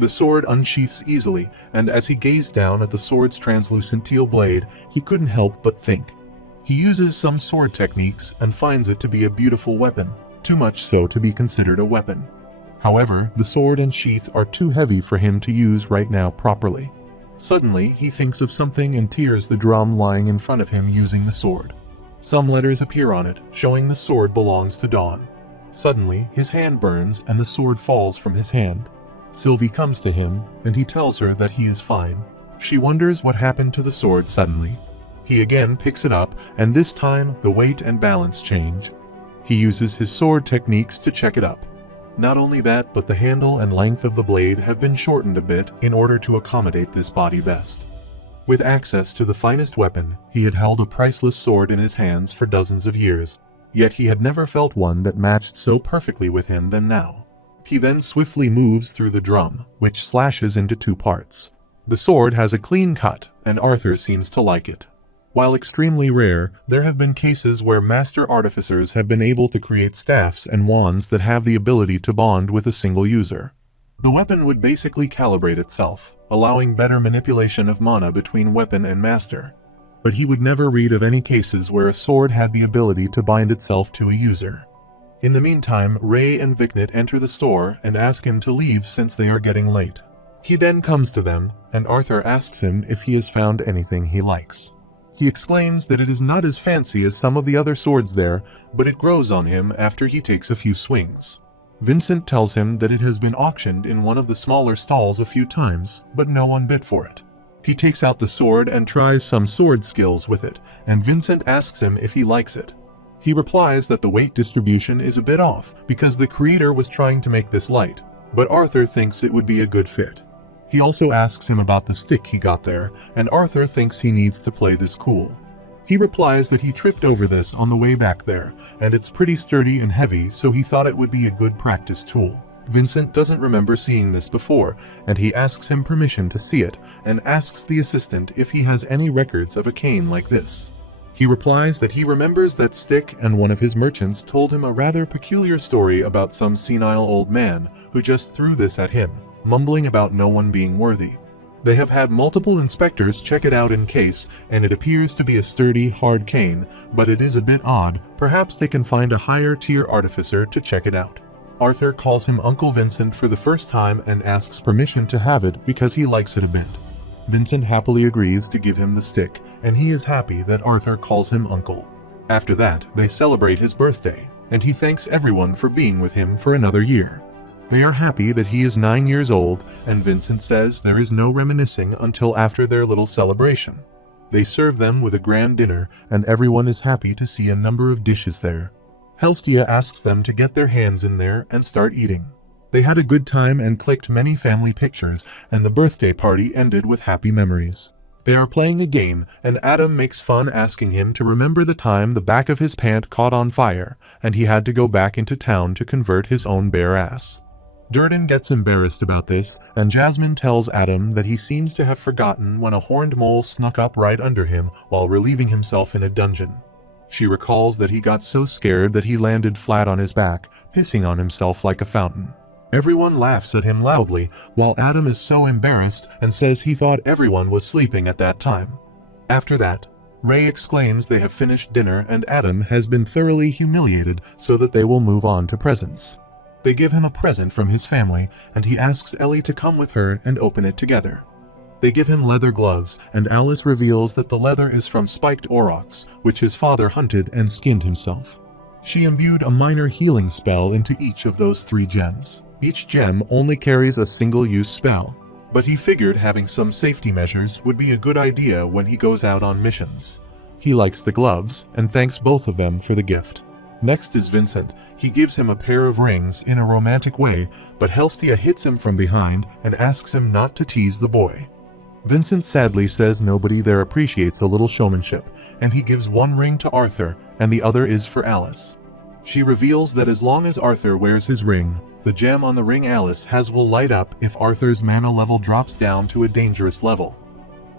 The sword unsheaths easily, and as he gazed down at the sword's translucent teal blade, he couldn't help but think. He uses some sword techniques and finds it to be a beautiful weapon, too much so to be considered a weapon. However, the sword and sheath are too heavy for him to use right now properly. Suddenly, he thinks of something and tears the drum lying in front of him using the sword. Some letters appear on it, showing the sword belongs to Dawn. Suddenly, his hand burns and the sword falls from his hand. Sylvie comes to him, and he tells her that he is fine. She wonders what happened to the sword suddenly. He again picks it up, and this time the weight and balance change. He uses his sword techniques to check it up. Not only that, but the handle and length of the blade have been shortened a bit in order to accommodate this body best. With access to the finest weapon, he had held a priceless sword in his hands for dozens of years, yet he had never felt one that matched so perfectly with him than now. He then swiftly moves through the drum, which slashes into 2 parts. The sword has a clean cut, and Arthur seems to like it. While extremely rare, there have been cases where master artificers have been able to create staffs and wands that have the ability to bond with a single user. The weapon would basically calibrate itself, allowing better manipulation of mana between weapon and master. But he would never read of any cases where a sword had the ability to bind itself to a user. In the meantime, Ray and Viknet enter the store and ask him to leave since they are getting late. He then comes to them, and Arthur asks him if he has found anything he likes. He exclaims that it is not as fancy as some of the other swords there, but it grows on him after he takes a few swings. Vincent tells him that it has been auctioned in one of the smaller stalls a few times, but no one bid for it. He takes out the sword and tries some sword skills with it, and Vincent asks him if he likes it. He replies that the weight distribution is a bit off because the creator was trying to make this light, but Arthur thinks it would be a good fit. He also asks him about the stick he got there, and Arthur thinks he needs to play this cool. He replies that he tripped over this on the way back there, and it's pretty sturdy and heavy, so he thought it would be a good practice tool. Vincent doesn't remember seeing this before, and he asks him permission to see it, and asks the assistant if he has any records of a cane like this. He replies that he remembers that stick, and one of his merchants told him a rather peculiar story about some senile old man who just threw this at him, mumbling about no one being worthy. They have had multiple inspectors check it out in case, and it appears to be a sturdy, hard cane, but it is a bit odd. Perhaps they can find a higher tier artificer to check it out. Arthur calls him Uncle Vincent for the first time and asks permission to have it because he likes it a bit. Vincent happily agrees to give him the stick, and he is happy that Arthur calls him uncle. After that, they celebrate his birthday, and he thanks everyone for being with him for another year. They are happy that he is 9 years old, and Vincent says there is no reminiscing until after their little celebration. They serve them with a grand dinner, and everyone is happy to see a number of dishes there. Helstia asks them to get their hands in there and start eating. They had a good time and clicked many family pictures, and the birthday party ended with happy memories. They are playing a game, and Adam makes fun asking him to remember the time the back of his pant caught on fire, and he had to go back into town to convert his own bare ass. Durden gets embarrassed about this, and Jasmine tells Adam that he seems to have forgotten when a horned mole snuck up right under him while relieving himself in a dungeon. She recalls that he got so scared that he landed flat on his back, pissing on himself like a fountain. Everyone laughs at him loudly, while Adam is so embarrassed and says he thought everyone was sleeping at that time. After that, Ray exclaims they have finished dinner and Adam has been thoroughly humiliated so that they will move on to presents. They give him a present from his family, and he asks Ellie to come with her and open it together. They give him leather gloves, and Alice reveals that the leather is from spiked aurochs, which his father hunted and skinned himself. She imbued a minor healing spell into each of those 3 gems. Each gem only carries a single-use spell, but he figured having some safety measures would be a good idea when he goes out on missions. He likes the gloves, and thanks both of them for the gift. Next is Vincent. He gives him a pair of rings in a romantic way, but Helstia hits him from behind and asks him not to tease the boy. Vincent sadly says nobody there appreciates a little showmanship, and he gives one ring to Arthur, and the other is for Alice. She reveals that as long as Arthur wears his ring, the gem on the ring Alice has will light up if Arthur's mana level drops down to a dangerous level.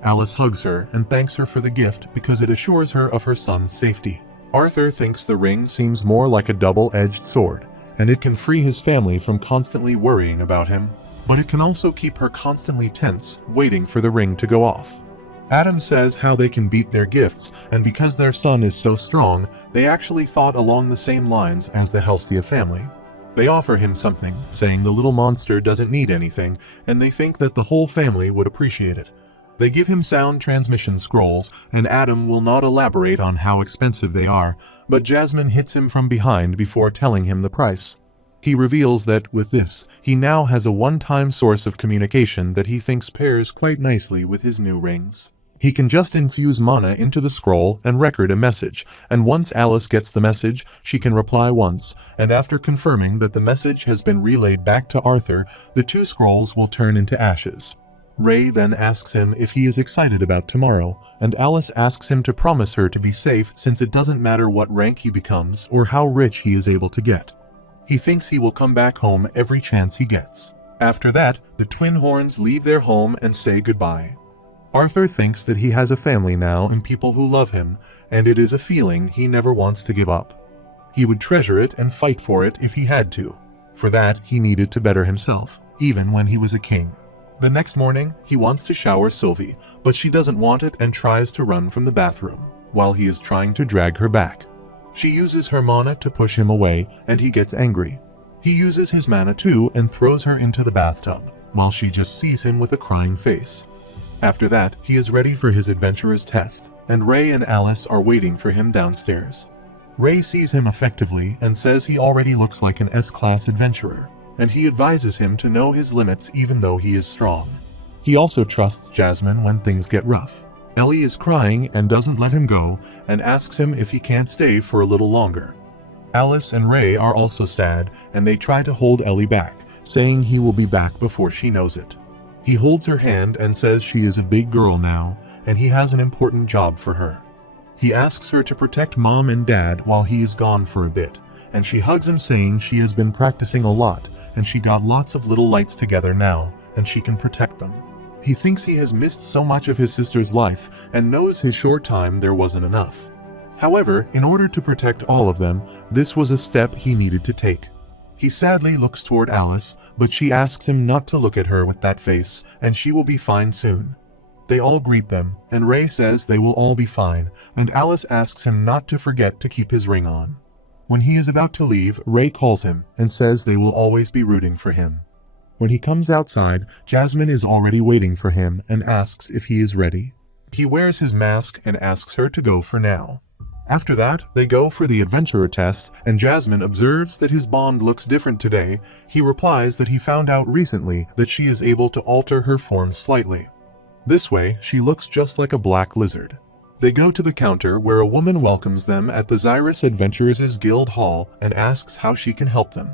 Alice hugs her and thanks her for the gift because it assures her of her son's safety. Arthur thinks the ring seems more like a double-edged sword, and it can free his family from constantly worrying about him. but it can also keep her constantly tense, waiting for the ring to go off. Adam says how they can beat their gifts, and because their son is so strong, they actually thought along the same lines as the Helstia family. They offer him something, saying the little monster doesn't need anything, and they think that the whole family would appreciate it. They give him sound transmission scrolls, and Adam will not elaborate on how expensive they are, but Jasmine hits him from behind before telling him the price. He reveals that, with this, he now has a one-time source of communication that he thinks pairs quite nicely with his new rings. He can just infuse mana into the scroll and record a message, and once Alice gets the message, she can reply once, and after confirming that the message has been relayed back to Arthur, the two scrolls will turn into ashes. Ray then asks him if he is excited about tomorrow, and Alice asks him to promise her to be safe since it doesn't matter what rank he becomes or how rich he is able to get. He thinks he will come back home every chance he gets. After that, the twin horns leave their home and say goodbye. Arthur thinks that he has a family now and people who love him, and it is a feeling he never wants to give up. He would treasure it and fight for it if he had to. For that, he needed to better himself, even when he was a king. The next morning, he wants to shower Sylvie, but she doesn't want it and tries to run from the bathroom, while he is trying to drag her back. She uses her mana to push him away, and he gets angry. He uses his mana too and throws her into the bathtub, while she just sees him with a crying face. After that, he is ready for his adventurer's test, and Ray and Alice are waiting for him downstairs. Ray sees him effectively and says he already looks like an S-class adventurer, and he advises him to know his limits even though he is strong. He also trusts Jasmine when things get rough. Ellie is crying and doesn't let him go, and asks him if he can't stay for a little longer. Alice and Ray are also sad, and they try to hold Ellie back, saying he will be back before she knows it. He holds her hand and says she is a big girl now, and he has an important job for her. He asks her to protect Mom and Dad while he is gone for a bit, and she hugs him saying she has been practicing a lot, and she got lots of little lights together now, and she can protect them. He thinks he has missed so much of his sister's life, and knows his short time there wasn't enough. However, in order to protect all of them, this was a step he needed to take. He sadly looks toward Alice, but she asks him not to look at her with that face, and she will be fine soon. They all greet them, and Ray says they will all be fine, and Alice asks him not to forget to keep his ring on. When he is about to leave, Ray calls him and says they will always be rooting for him. When he comes outside, Jasmine is already waiting for him and asks if he is ready. He wears his mask and asks her to go for now. After that, they go for the adventurer test, and Jasmine observes that his bond looks different today. He replies that he found out recently that she is able to alter her form slightly. This way, she looks just like a black lizard. They go to the counter where a woman welcomes them at the Xyrus Adventurers' Guild Hall and asks how she can help them.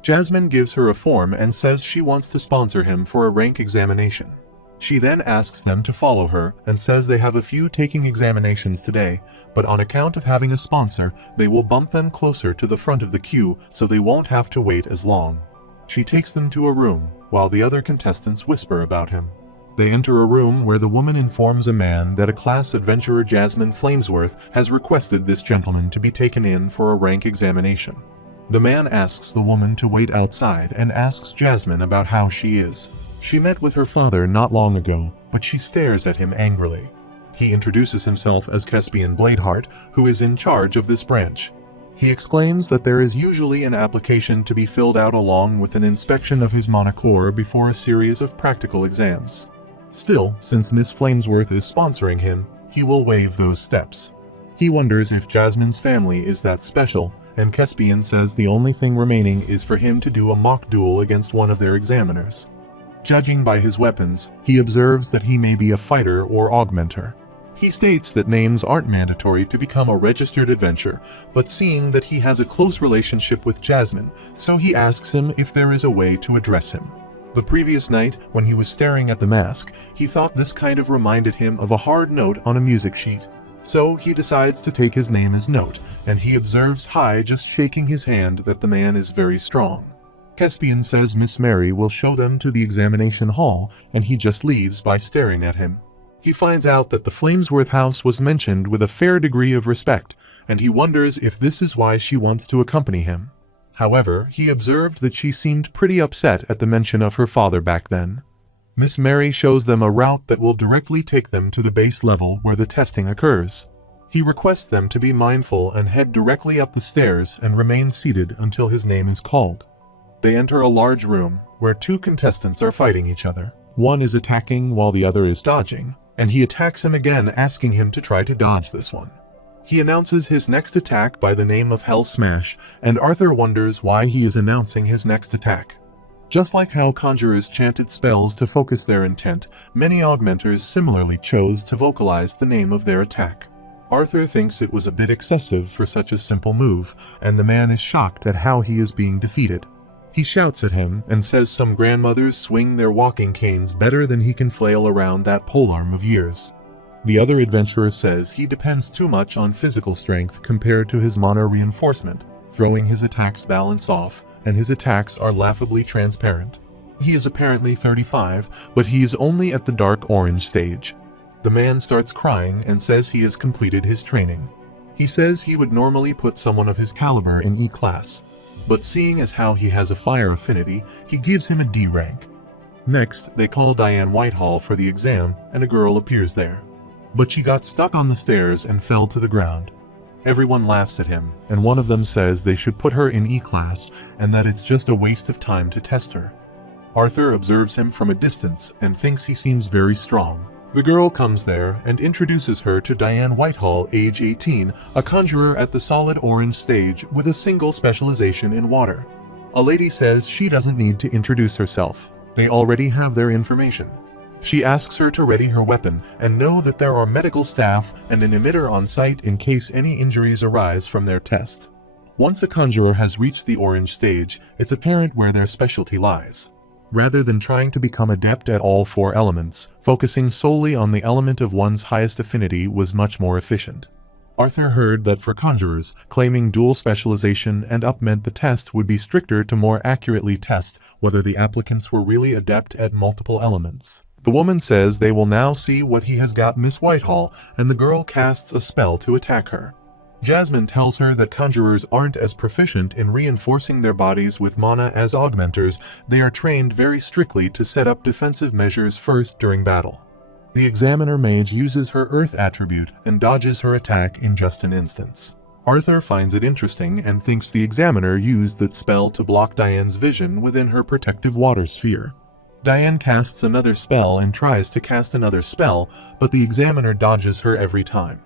Jasmine gives her a form and says she wants to sponsor him for a rank examination. She then asks them to follow her and says they have a few taking examinations today, but on account of having a sponsor, they will bump them closer to the front of the queue so they won't have to wait as long. She takes them to a room, while the other contestants whisper about him. They enter a room where the woman informs a man that a class adventurer, Jasmine Flamesworth, has requested this gentleman to be taken in for a rank examination. The man asks the woman to wait outside and asks Jasmine about how she is. She met with her father not long ago, but she stares at him angrily. He introduces himself as Caspian Bladeheart, who is in charge of this branch. He exclaims that there is usually an application to be filled out along with an inspection of his mana core before a series of practical exams. Still, since Miss Flamesworth is sponsoring him, he will waive those steps. He wonders if Jasmine's family is that special, and Caspian says the only thing remaining is for him to do a mock duel against one of their examiners. Judging by his weapons, he observes that he may be a fighter or augmenter. He states that names aren't mandatory to become a registered adventurer, but seeing that he has a close relationship with Jasmine, so he asks him if there is a way to address him. The previous night, when he was staring at the mask, he thought this kind of reminded him of a hard note on a music sheet. So he decides to take his name as note, and he observes Hai just shaking his hand that the man is very strong. Caspian says Miss Mary will show them to the examination hall, and he just leaves by staring at him. He finds out that the Flamesworth house was mentioned with a fair degree of respect, and he wonders if this is why she wants to accompany him. However, he observed that she seemed pretty upset at the mention of her father back then. Miss Mary shows them a route that will directly take them to the base level where the testing occurs. He requests them to be mindful and head directly up the stairs and remain seated until his name is called. They enter a large room where two contestants are fighting each other. One is attacking while the other is dodging, and he attacks him again, asking him to try to dodge this one. He announces his next attack by the name of Hell Smash, and Arthur wonders why he is announcing his next attack. Just like how conjurers chanted spells to focus their intent, many augmenters similarly chose to vocalize the name of their attack. Arthur thinks it was a bit excessive for such a simple move, and the man is shocked at how he is being defeated. He shouts at him and says some grandmothers swing their walking canes better than he can flail around that polearm of years. The other adventurer says he depends too much on physical strength compared to his mana reinforcement, throwing his attacks balance off, and his attacks are laughably transparent. He is apparently 35, but he is only at the dark orange stage. The man starts crying and says he has completed his training. He says he would normally put someone of his caliber in E class, but seeing as how he has a fire affinity, he gives him a D rank. Next, they call Diane Whitehall for the exam, and a girl appears there. But she got stuck on the stairs and fell to the ground. Everyone laughs at him, and one of them says they should put her in E class and that it's just a waste of time to test her. Arthur observes him from a distance and thinks he seems very strong. The girl comes there and introduces her to Diane Whitehall, age 18, a conjurer at the solid orange stage with a single specialization in water. A lady says she doesn't need to introduce herself. They already have their information. She asks her to ready her weapon and know that there are medical staff and an emitter on site in case any injuries arise from their test. Once a conjurer has reached the orange stage, it's apparent where their specialty lies. Rather than trying to become adept at all four elements, focusing solely on the element of one's highest affinity was much more efficient. Arthur heard that for conjurers, claiming dual specialization and up meant the test would be stricter to more accurately test whether the applicants were really adept at multiple elements. The woman says they will now see what he has got Miss Whitehall, and the girl casts a spell to attack her. Jasmine tells her that conjurers aren't as proficient in reinforcing their bodies with mana as augmenters. They are trained very strictly to set up defensive measures first during battle. The Examiner Mage uses her Earth attribute and dodges her attack in just an instance. Arthur finds it interesting and thinks the Examiner used that spell to block Diane's vision within her protective water sphere. Diane casts another spell and tries to cast another spell, but the Examiner dodges her every time.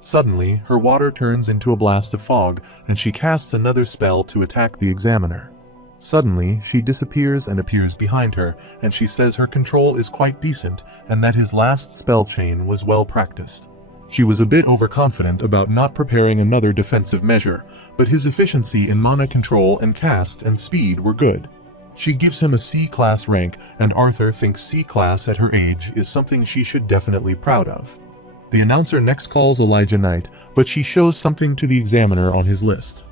Suddenly, her water turns into a blast of fog, and she casts another spell to attack the Examiner. Suddenly, she disappears and appears behind her, and she says her control is quite decent and that his last spell chain was well practiced. She was a bit overconfident about not preparing another defensive measure, but his efficiency in mana control and cast and speed were good. She gives him a C-class rank, and Arthur thinks C-class at her age is something she should definitely be proud of. The announcer next calls Elijah Knight, but she shows something to the Examiner on his list.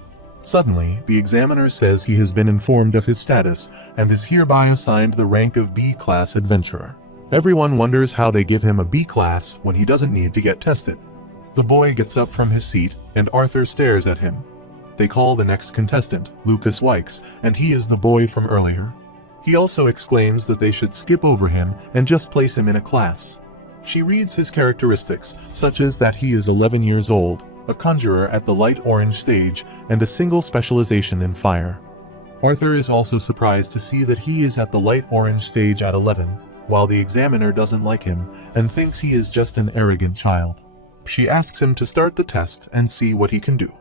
Suddenly, the Examiner says he has been informed of his status and is hereby assigned the rank of B-class adventurer. Everyone wonders how they give him a B-class when he doesn't need to get tested. The boy gets up from his seat, and Arthur stares at him. They call the next contestant, Lucas Wykes, and he is the boy from earlier. He also exclaims that they should skip over him and just place him in a class. She reads his characteristics, such as that he is 11 years old, a conjurer at the light orange stage, and a single specialization in fire. Arthur is also surprised to see that he is at the light orange stage at 11, while the Examiner doesn't like him and thinks he is just an arrogant child. She asks him to start the test and see what he can do.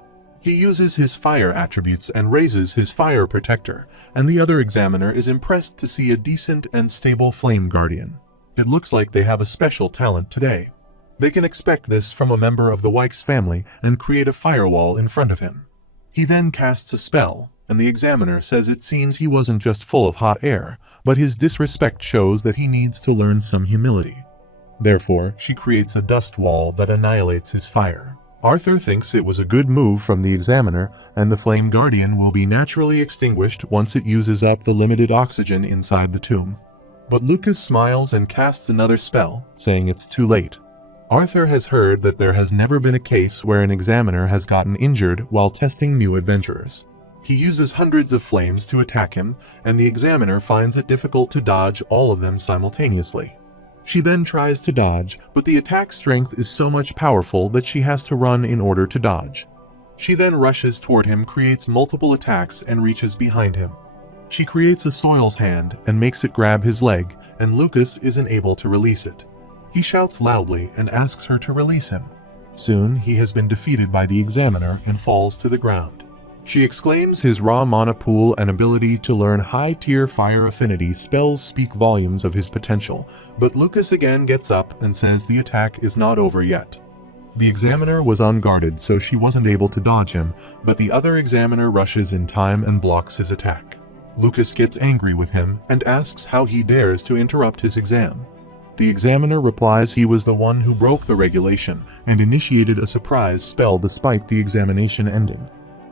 He uses his fire attributes and raises his fire protector, and the other Examiner is impressed to see a decent and stable flame guardian. It looks like they have a special talent today. They can expect this from a member of the Wykes family and create a firewall in front of him. He then casts a spell, and the Examiner says it seems he wasn't just full of hot air, but his disrespect shows that he needs to learn some humility. Therefore, she creates a dust wall that annihilates his fire. Arthur thinks it was a good move from the Examiner, and the Flame Guardian will be naturally extinguished once it uses up the limited oxygen inside the tomb. But Lucas smiles and casts another spell, saying it's too late. Arthur has heard that there has never been a case where an Examiner has gotten injured while testing new adventurers. He uses hundreds of flames to attack him, and the examiner finds it difficult to dodge all of them simultaneously. She then tries to dodge, but the attack strength is so much powerful that she has to run in order to dodge. She then rushes toward him, creates multiple attacks, and reaches behind him. She creates a soil's hand and makes it grab his leg, and Lucas isn't able to release it. He shouts loudly and asks her to release him. Soon, he has been defeated by the examiner and falls to the ground. She exclaims his raw mana pool and ability to learn high-tier fire affinity spells speak volumes of his potential, but Lucas again gets up and says the attack is not over yet. The examiner was unguarded, so she wasn't able to dodge him, but the other examiner rushes in time and blocks his attack. Lucas gets angry with him and asks how he dares to interrupt his exam. The examiner replies he was the one who broke the regulation and initiated a surprise spell despite the examination ending.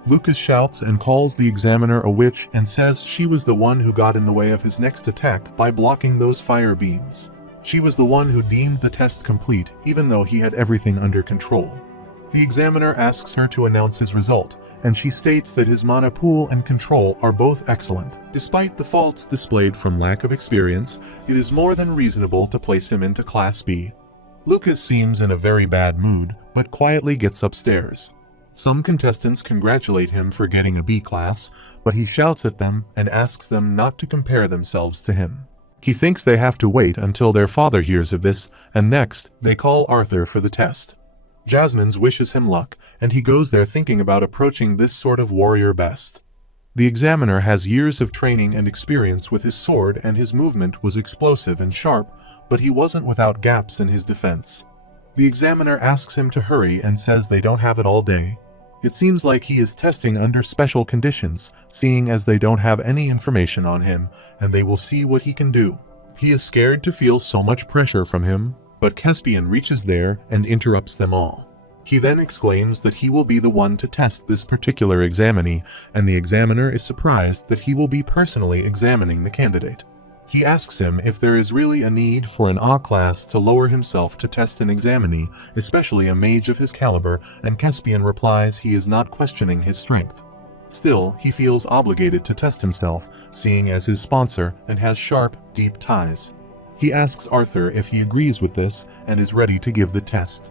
Lucas shouts and calls the examiner a witch and says she was the one who got in the way of his next attack by blocking those fire beams. She was the one who deemed the test complete even though he had everything under control. The examiner asks her to announce his result, and she states that his mana pool and control are both excellent. Despite the faults displayed from lack of experience, it is more than reasonable to place him into Class B. Lucas seems in a very bad mood, but quietly gets upstairs. Some contestants congratulate him for getting a B class, but he shouts at them and asks them not to compare themselves to him. He thinks they have to wait until their father hears of this, and next, they call Arthur for the test. Jasmine wishes him luck, and he goes there thinking about approaching this sort of warrior best. The examiner has years of training and experience with his sword, and his movement was explosive and sharp, but he wasn't without gaps in his defense. The examiner asks him to hurry and says they don't have it all day. It seems like he is testing under special conditions, seeing as they don't have any information on him, and they will see what he can do. He is scared to feel so much pressure from him, but Caspian reaches there and interrupts them all. He then exclaims that he will be the one to test this particular examinee, and the examiner is surprised that he will be personally examining the candidate. He asks him if there is really a need for an A class to lower himself to test an examinee, especially a mage of his caliber, and Caspian replies he is not questioning his strength. Still, he feels obligated to test himself, seeing as his sponsor and has sharp, deep ties. He asks Arthur if he agrees with this and is ready to give the test.